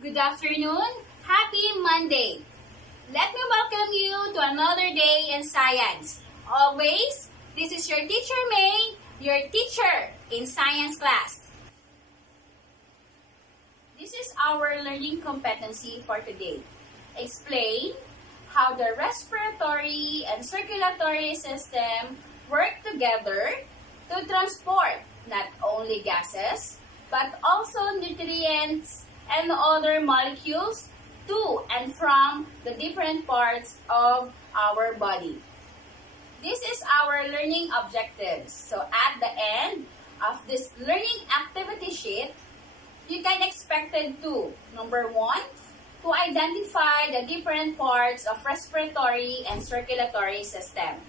Good afternoon. Happy Monday. Let me welcome you to another day in science. Always, this is your teacher May, your teacher in science class. This is our learning competency for today. Explain how the respiratory and circulatory system work together to transport not only gases but also nutrients and other molecules to and from the different parts of our body. This is our learning objectives. So at the end of this learning activity sheet, you can expect to, number 1, to identify the different parts of respiratory and circulatory system.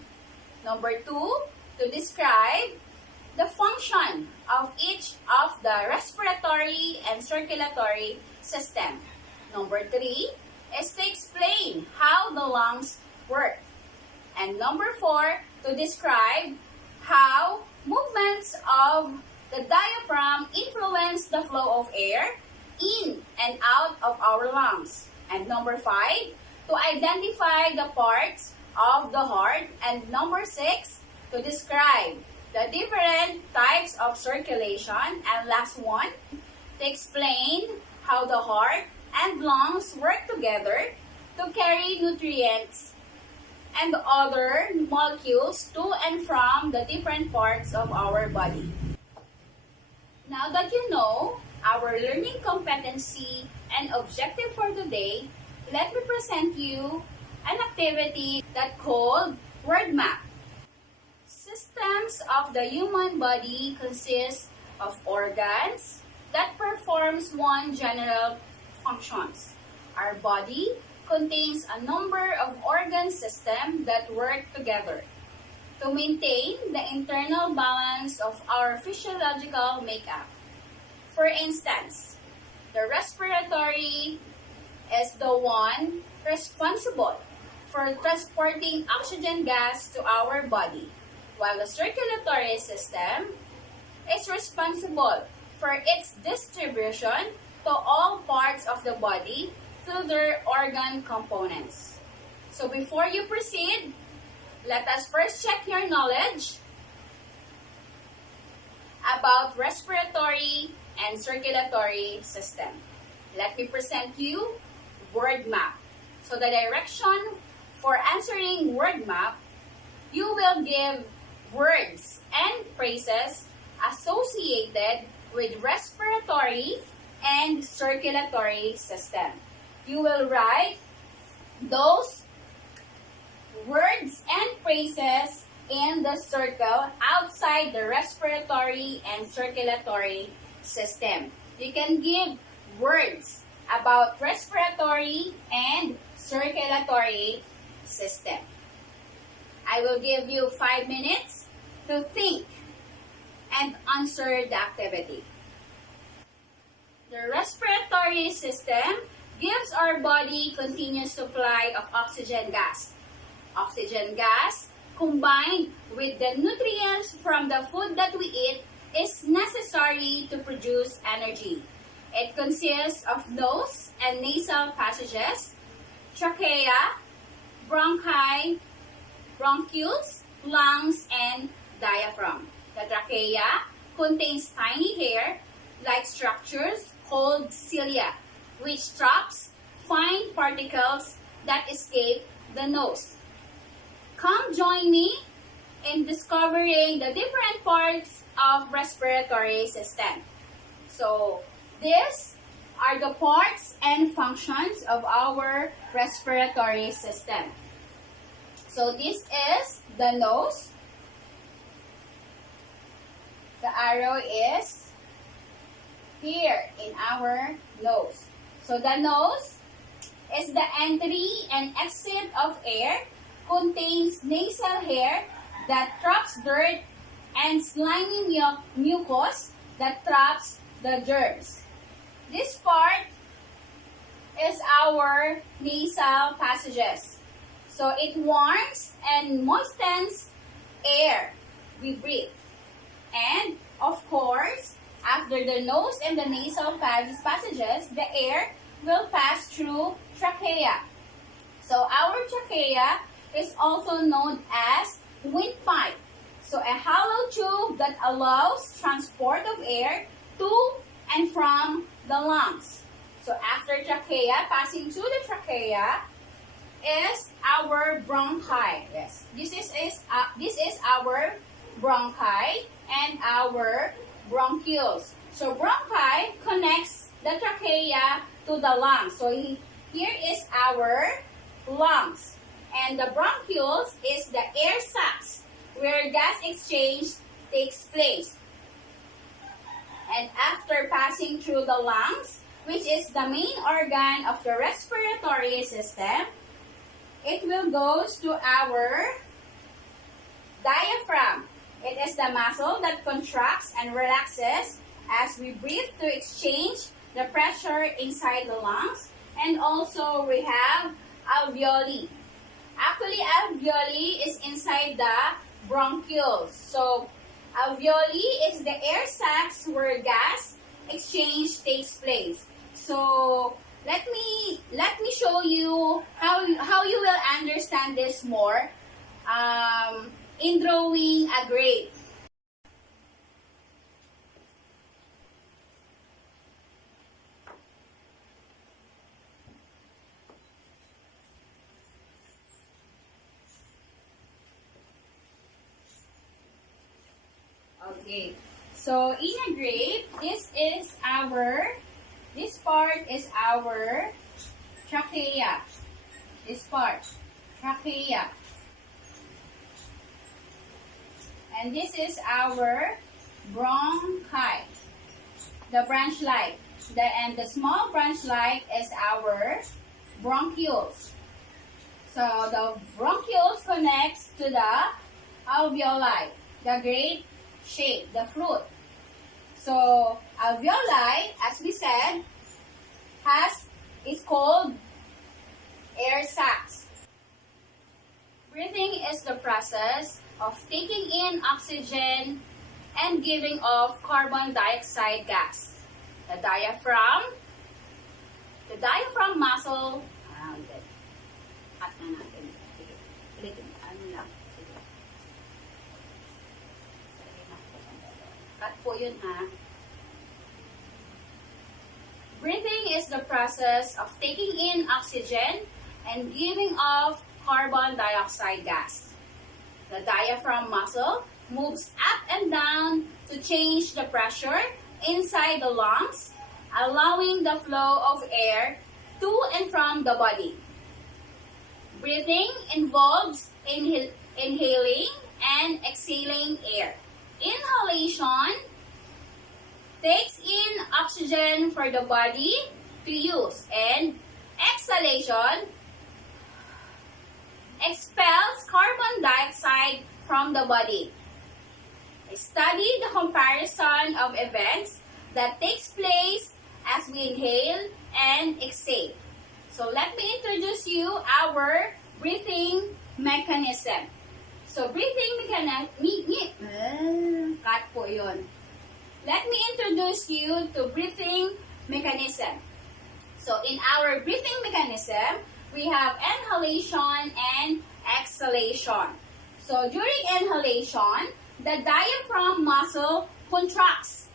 Number 2, to describe the function of each of the respiratory and circulatory system. Number 3 is to explain how the lungs work. And number 4, to describe how movements of the diaphragm influence the flow of air in and out of our lungs. And number 5, to identify the parts of the heart. And number 6, to describe the different types of circulation. And last one, to explain how the heart and lungs work together to carry nutrients and other molecules to and from the different parts of our body. Now that you know our learning competency and objective for today, let me present you an activity that called word map. Systems of the human body consist of organs that performs one general functions. Our body contains a number of organ systems that work together to maintain the internal balance of our physiological makeup. For instance, the respiratory is the one responsible for transporting oxygen gas to our body, while the circulatory system is responsible for its distribution to all parts of the body through their organ components. So before you proceed, let us first check your knowledge about respiratory and circulatory system. Let me present you word map. So the direction for answering word map, you will give words and phrases associated with respiratory and circulatory system. You will write those words and phrases in the circle outside the respiratory and circulatory system. You can give words about respiratory and circulatory system. I will give you 5 minutes to think and answer the activity. The respiratory system gives our body continuous supply of oxygen gas. Oxygen gas, combined with the nutrients from the food that we eat, is necessary to produce energy. It consists of nose and nasal passages, trachea, bronchi, bronchioles, lungs, and diaphragm. The trachea contains tiny hair-like structures called cilia, which traps fine particles that escape the nose. Come join me in discovering the different parts of respiratory system. So, these are the parts and functions of our respiratory system. So, this is the nose. The arrow is here in our nose. So, the nose is the entry and exit of air, contains nasal hair that traps dirt and slimy mucus that traps the germs. This part is our nasal passages. So it warms and moistens air we breathe. And of course, after the nose and the nasal passages, the air will pass through trachea. So our trachea is also known as windpipe. So a hollow tube that allows transport of air to and from the lungs. So after trachea, passing through the trachea is our bronchi. Yes, this is our bronchi and our bronchioles. So bronchi connects the trachea to the lungs. So here is our lungs. And the bronchioles is the air sacs where gas exchange takes place. And after passing through the lungs, which is the main organ of the respiratory system, it will go to our diaphragm. It is the muscle that contracts and relaxes as we breathe to exchange the pressure inside the lungs. And also we have alveoli. Actually, alveoli is inside the bronchioles. So alveoli is the air sacs where gas exchange takes place. So let me show you how you will understand this more in drawing a grape. Okay, so in a grape, this part is our trachea. This part, trachea. And this is our bronchi, the branch light. And the small branch light is our bronchioles. So the bronchioles connects to the alveoli, the grape shape, the fruit. So alveoli, as we said, is called air sacs. Breathing is the process of taking in oxygen and giving off carbon dioxide gas. The diaphragm muscle, cut na natin. Sige, ulitin. Ano lang. Sige. Cut po yun, ha. Breathing is the process of taking in oxygen and giving off carbon dioxide gas. The diaphragm muscle moves up and down to change the pressure inside the lungs, allowing the flow of air to and from the body. Breathing involves inhaling and exhaling air. Inhalation takes in oxygen for the body to use, and exhalation expels carbon dioxide from the body. Study the comparison of events that takes place as we inhale and exhale. So let me introduce you our breathing mechanism. So breathing mechanism, cut po yun. Let me introduce you to breathing mechanism. So in our breathing mechanism, we have inhalation and exhalation. So during inhalation, the diaphragm muscle contracts.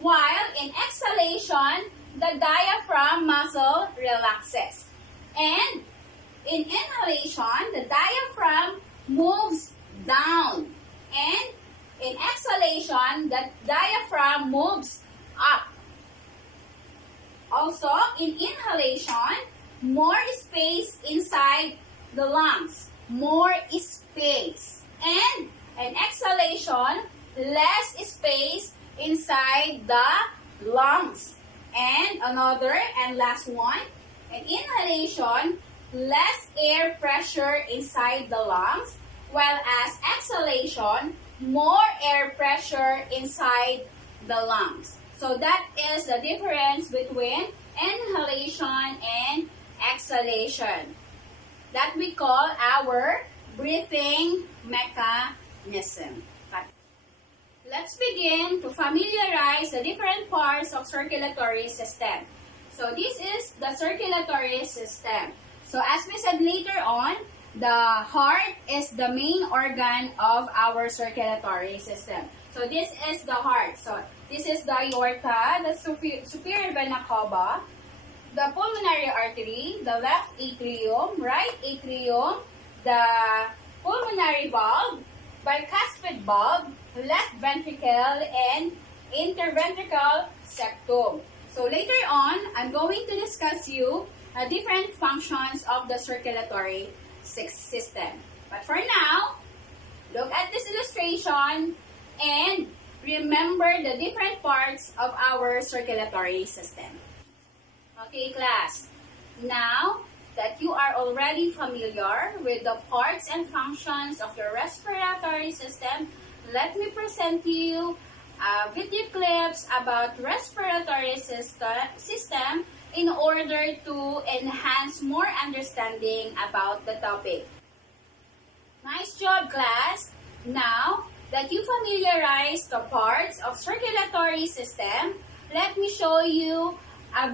While in exhalation, the diaphragm muscle relaxes. And in inhalation, the diaphragm moves down. And in exhalation, the diaphragm moves up. Also, in inhalation, more space inside the lungs. More space. And in exhalation, less space inside the lungs. And another and last one, in inhalation, less air pressure inside the lungs, while as exhalation, more air pressure inside the lungs. So that is the difference between inhalation and exhalation that we call our breathing mechanism. Let's begin to familiarize the different parts of circulatory system. So this is the circulatory system. So as we said later on, the heart is the main organ of our circulatory system. So this is the heart. So this is the aorta, the superior vena cava, the pulmonary artery, the left atrium, right atrium, the pulmonary valve, bicuspid valve, left ventricle, and interventricular septum. So later on, I'm going to discuss you different functions of the circulatory system. But for now, look at this illustration and remember the different parts of our circulatory system. Okay, class. Now that you are already familiar with the parts and functions of your respiratory system, let me present you video clips about respiratory system in order to enhance more understanding about the topic. Nice job, class! Now that you familiarize the parts of circulatory system, let me show you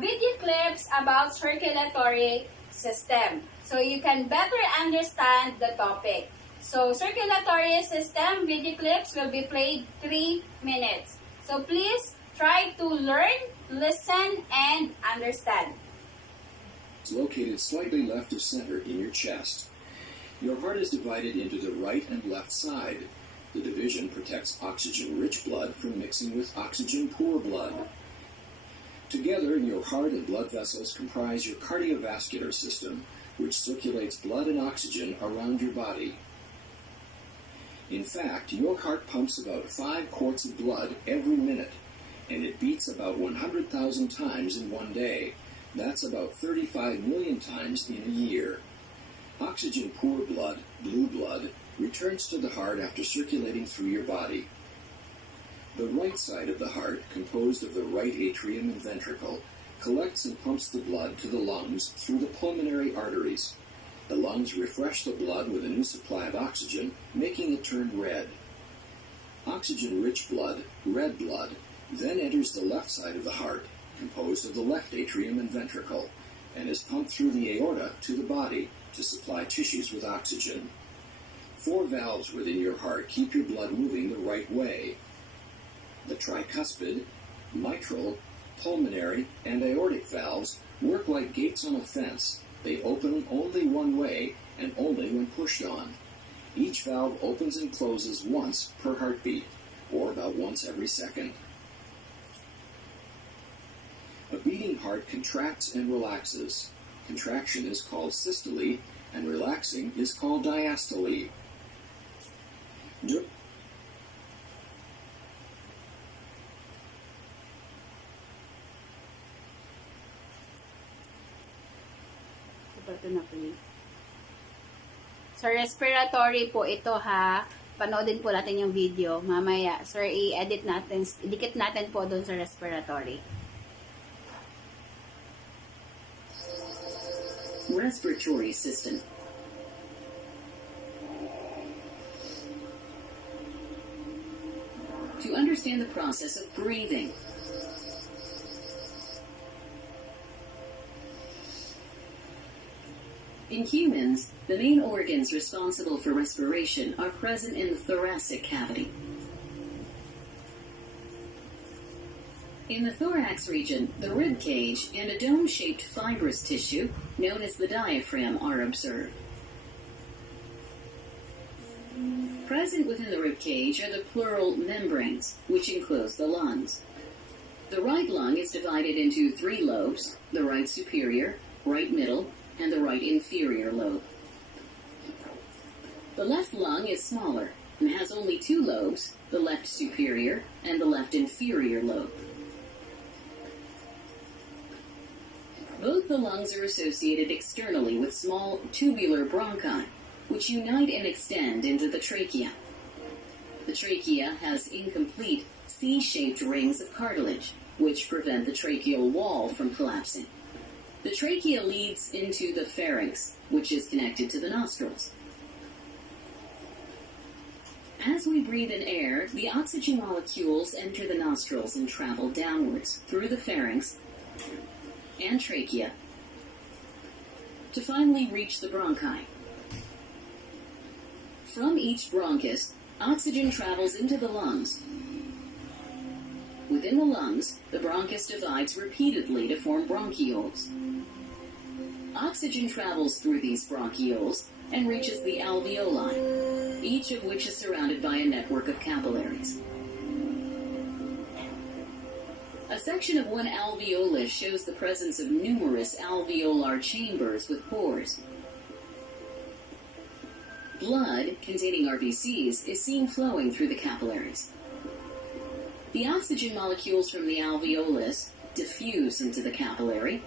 video clips about circulatory system so you can better understand the topic. So circulatory system video clips will be played 3 minutes. So please try to learn, listen, and understand. It's located slightly left of center in your chest. Your heart is divided into the right and left side. The division protects oxygen-rich blood from mixing with oxygen-poor blood. Together, your heart and blood vessels comprise your cardiovascular system, which circulates blood and oxygen around your body. In fact, your heart pumps about 5 quarts of blood every minute, and it beats about 100,000 times in one day. That's about 35 million times in a year. Oxygen-poor blood, blue blood, returns to the heart after circulating through your body. The right side of the heart, composed of the right atrium and ventricle, collects and pumps the blood to the lungs through the pulmonary arteries. The lungs refresh the blood with a new supply of oxygen, making it turn red. Oxygen-rich blood, red blood, then enters the left side of the heart, composed of the left atrium and ventricle, and is pumped through the aorta to the body to supply tissues with oxygen. 4 valves within your heart keep your blood moving the right way. The tricuspid, mitral, pulmonary, and aortic valves work like gates on a fence. They open only one way and only when pushed on. Each valve opens and closes once per heartbeat, or about once every second. A beating heart contracts and relaxes. Contraction is called systole, and relaxing is called diastole. So, respiratory po ito ha. Panoodin po natin yung video. Mamaya, sir, i-edit natin, idikit natin po doon sa respiratory. Respiratory system. To understand the process of breathing, in humans, the main organs responsible for respiration are present in the thoracic cavity. In the thorax region, the rib cage and a dome-shaped fibrous tissue, known as the diaphragm, are observed. Present within the rib cage are the pleural membranes, which enclose the lungs. The right lung is divided into 3 lobes, the right superior, right middle, and the right inferior lobe. The left lung is smaller and has only 2 lobes, the left superior and the left inferior lobe. Both the lungs are associated externally with small tubular bronchi, which unite and extend into the trachea. The trachea has incomplete C-shaped rings of cartilage, which prevent the tracheal wall from collapsing. The trachea leads into the pharynx, which is connected to the nostrils. As we breathe in air, the oxygen molecules enter the nostrils and travel downwards through the pharynx and trachea, to finally reach the bronchi. From each bronchus, oxygen travels into the lungs. Within the lungs, the bronchus divides repeatedly to form bronchioles. Oxygen travels through these bronchioles and reaches the alveoli, each of which is surrounded by a network of capillaries. A section of one alveolus shows the presence of numerous alveolar chambers with pores. Blood containing RBCs is seen flowing through the capillaries. The oxygen molecules from the alveolus diffuse into the capillary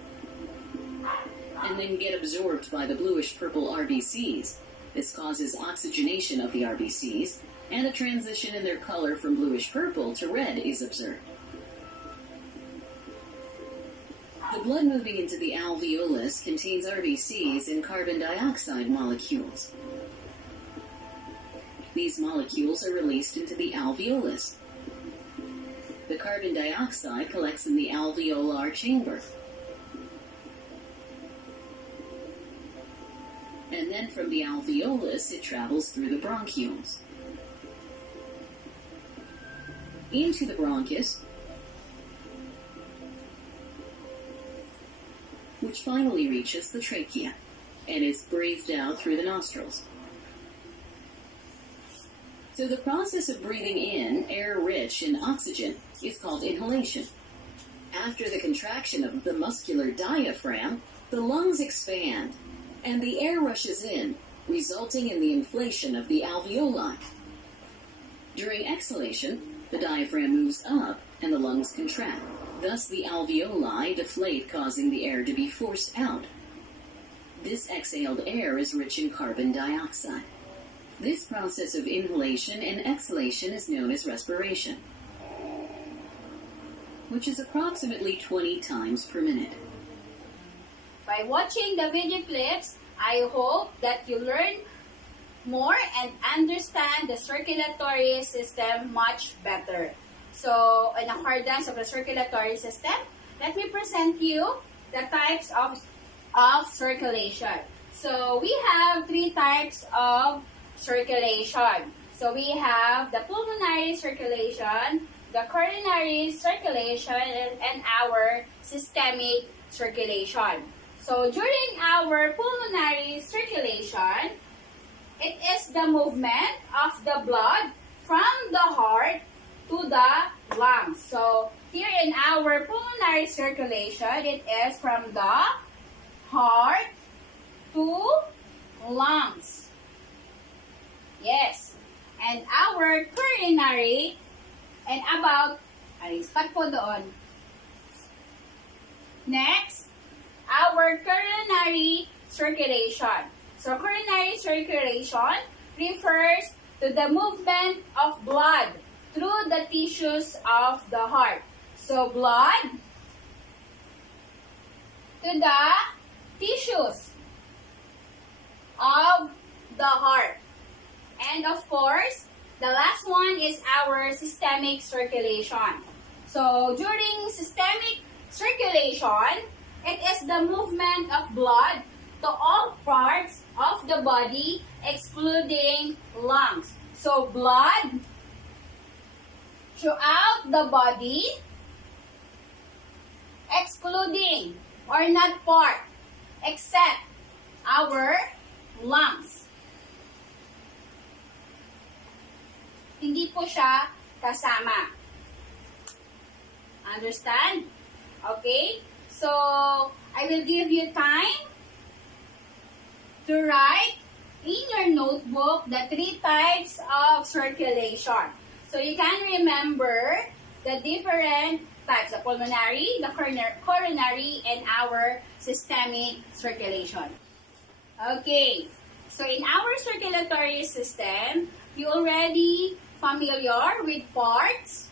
and then get absorbed by the bluish-purple RBCs. This causes oxygenation of the RBCs, and a transition in their color from bluish-purple to red is observed. The blood moving into the alveolus contains RBCs and carbon dioxide molecules. These molecules are released into the alveolus. The carbon dioxide collects in the alveolar chamber. And then from the alveolus, it travels through the bronchioles into the bronchus, which finally reaches the trachea and is breathed out through the nostrils. So the process of breathing in air rich in oxygen is called inhalation. After the contraction of the muscular diaphragm, the lungs expand and the air rushes in, resulting in the inflation of the alveoli. During exhalation, the diaphragm moves up and the lungs contract. Thus, the alveoli deflate, causing the air to be forced out. This exhaled air is rich in carbon dioxide. This process of inhalation and exhalation is known as respiration, which is approximately 20 times per minute. By watching the video clips, I hope that you learn more and understand the circulatory system much better. So, in accordance with the circulatory system, let me present you the types of circulation. So, we have three types of circulation. So, we have the pulmonary circulation, the coronary circulation, and our systemic circulation. So, during our pulmonary circulation, it is the movement of the blood from the heart to the lungs. So, here in our pulmonary circulation, it is from the heart to lungs. Yes. And our coronary, and about, start po doon. Next, our coronary circulation. So, coronary circulation refers to the movement of blood through the tissues of the heart. So, blood to the tissues of the heart. And of course, the last one is our systemic circulation. So, during systemic circulation, it is the movement of blood to all parts of the body, excluding lungs. So, blood throughout the body, excluding or not part, except our lungs. Hindi po siya kasama. Understand? Okay? So, I will give you time to write in your notebook the three types of circulation. So, you can remember the different types, the pulmonary, the coronary, and our systemic circulation. Okay. So, in our circulatory system, you already familiar with parts,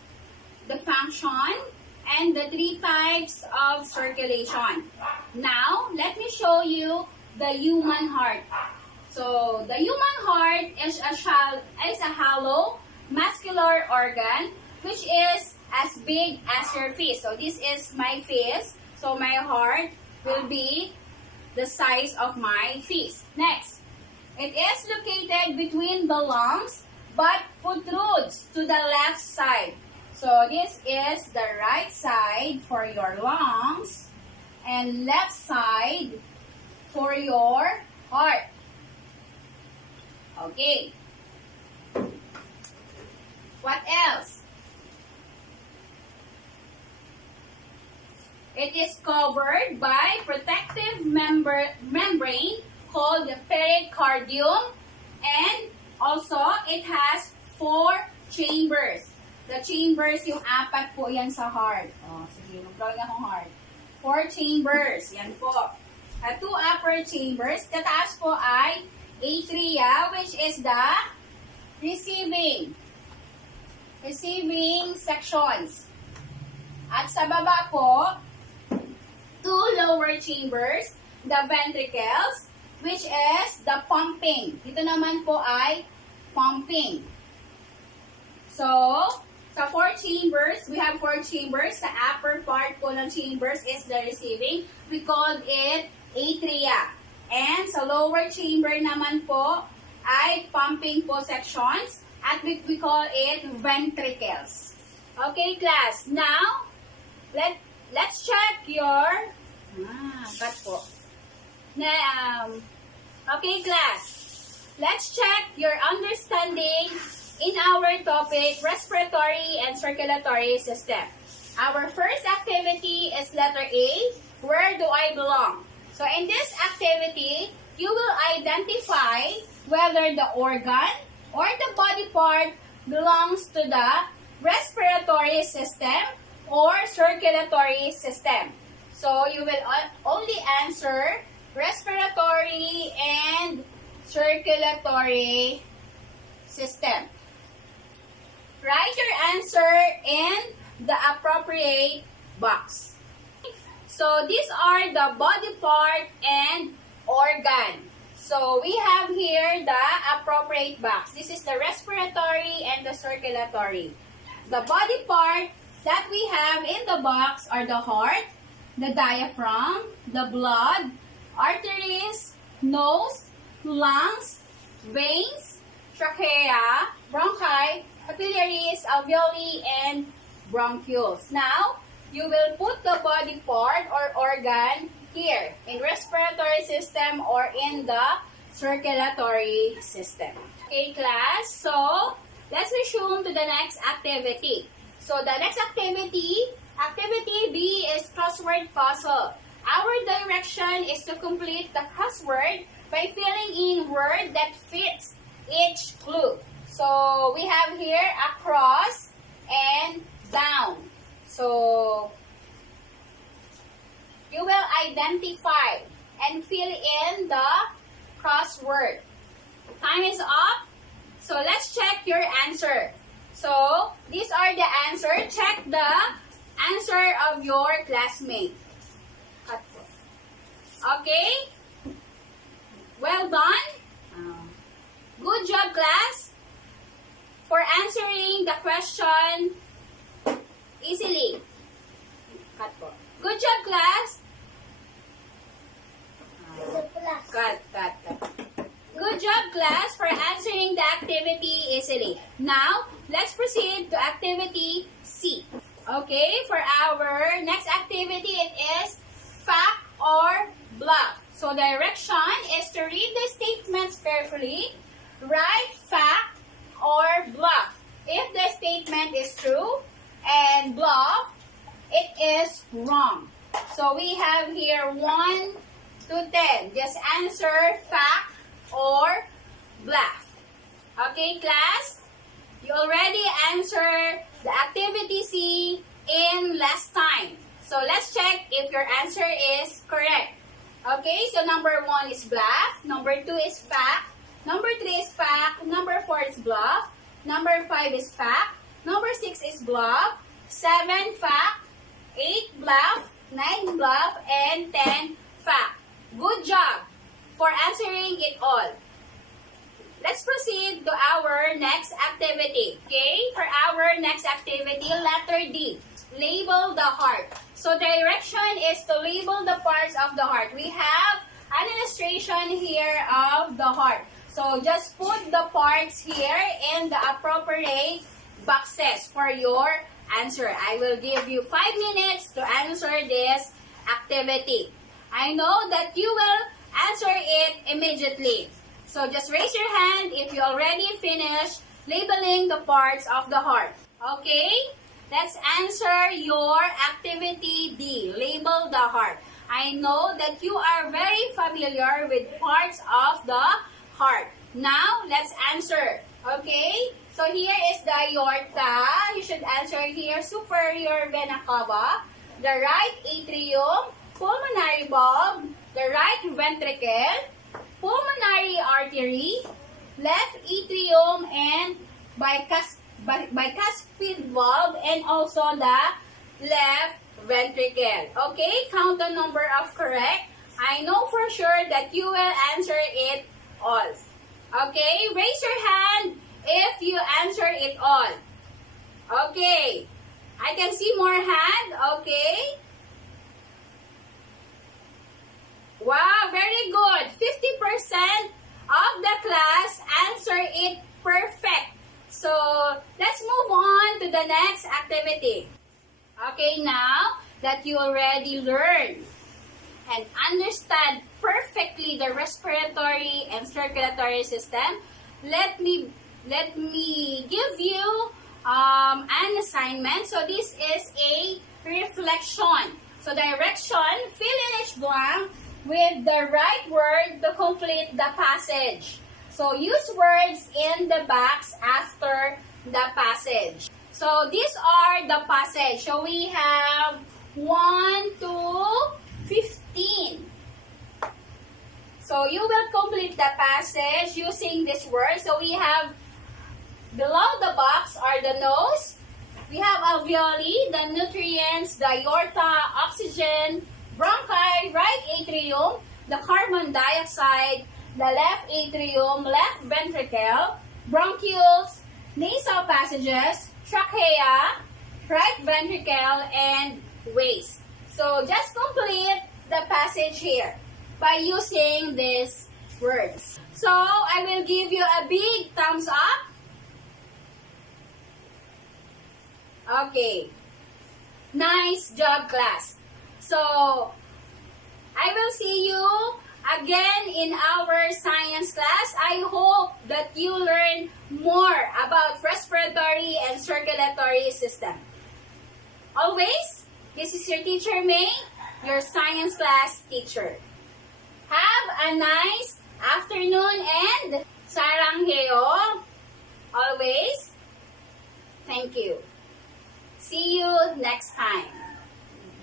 the function, and the three types of circulation. Now, let me show you the human heart. So, the human heart is a hollow muscular organ which is as big as your fist. So, this is my fist. So my heart will be the size of my fist. Next, it is located between the lungs but protrudes to the left side. So this is the right side for your lungs and left side for your heart. Okay. What else? It is covered by protective membrane called the pericardium, and also it has 4 chambers. The chambers, yung 4 po yan sa heart. Oh, sige, mag-drawing akong heart. 4 chambers, yan po. 2 upper chambers. Tataas po ay atria, which is the receiving sections. At sa baba po, 2 lower chambers, the ventricles, which is the pumping. Dito naman po ay pumping. So, sa 4 chambers, we have 4 chambers. Sa upper part po ng chambers is the receiving. We called it atria. And sa lower chamber naman po ay pumping po sections. At we call it ventricles. Okay, class. Now, let's check your cut po. Okay, class. Let's check your understanding in our topic, respiratory and circulatory system. Our first activity is letter A, where do I belong? So in this activity, you will identify whether the organ or the body part belongs to the respiratory system or circulatory system. So you will only answer respiratory and circulatory system. Write your answer in the appropriate box. So these are the body part and organ. So we have here the appropriate box. This is the respiratory and the circulatory. The body part that we have in the box are the heart, the diaphragm, the blood, arteries, nose, lungs, veins, trachea, bronchi, capillaries, alveoli, and bronchioles. Now, you will put the body part or organ here in respiratory system or in the circulatory system. Okay, class? So, let's resume to the next activity. So, the next activity B is crossword puzzle. Our direction is to complete the crossword by filling in word that fits each clue. So, we have here across and down. So, you will identify and fill in the crossword. Time is up. So, let's check your answer. So, these are the answer. Check the answer of your classmate. Okay? Well done. Good job, class, for answering the question easily. Good job, class. Cut. Good job, class, for answering the activity easily. Now, let's proceed to activity C. Okay, for our next activity, it is fact or bluff. So, direction is to read the statements carefully, write fact or bluff. If the statement is true and bluff, it is wrong. So, we have here 1 to 10. Just answer fact or bluff. Okay, class? You already answered the activity C in less time. So, let's check if your answer is correct. Okay, so number 1 is bluff. Number 2 is fact. Number 3 is fact. Number 4 is bluff. Number 5 is fact. Number 6 is bluff. 7 fact. 8 bluff. 9 bluff. And 10 fact. Good job for answering it all. Let's proceed to our next activity. Okay, for our next activity, letter D. label the heart. So direction is to label the parts of the heart. We have an illustration here of the heart. So just put the parts here in the appropriate boxes for your answer. I will give you 5 minutes to answer this activity. I know that you will answer it immediately. So just raise your hand if you already finished labeling the parts of the heart. Okay? Let's answer your activity D. Label the heart. I know that you are very familiar with parts of the heart. Now, let's answer. Okay? So here is the aorta. You should answer here, superior vena cava, the right atrium, pulmonary bulb, the right ventricle, pulmonary artery, left atrium, and bicuspid valve, and also the left ventricle. Okay, count the number of correct. I know for sure that you will answer it all. Okay, raise your hand if you answer it all. Okay, I can see more hand. Okay. Wow, very good. 50% of the class answer it perfect. So, let's move on to the next activity. Okay, now that you already learned and understand perfectly the respiratory and circulatory system, let me give you an assignment. So, this is a reflection. So, direction, fill in each blank with the right word to complete the passage. So, use words in the box after the passage. So, these are the passage. So, we have 1 to 15. So, you will complete the passage using this word. So, we have below the box are the nose. We have alveoli, the nutrients, the aorta, oxygen, bronchi, right atrium, the carbon dioxide, the left atrium, left ventricle, bronchioles, nasal passages, trachea, right ventricle, and waist. So just complete the passage here by using these words. So I will give you a big thumbs up. Okay. Nice job, class. So I will see you again in our science class. I hope that you learn more about respiratory and circulatory system. Always, this is your teacher May, your science class teacher. Have a nice afternoon and sarangheo. Always, thank you. See you next time.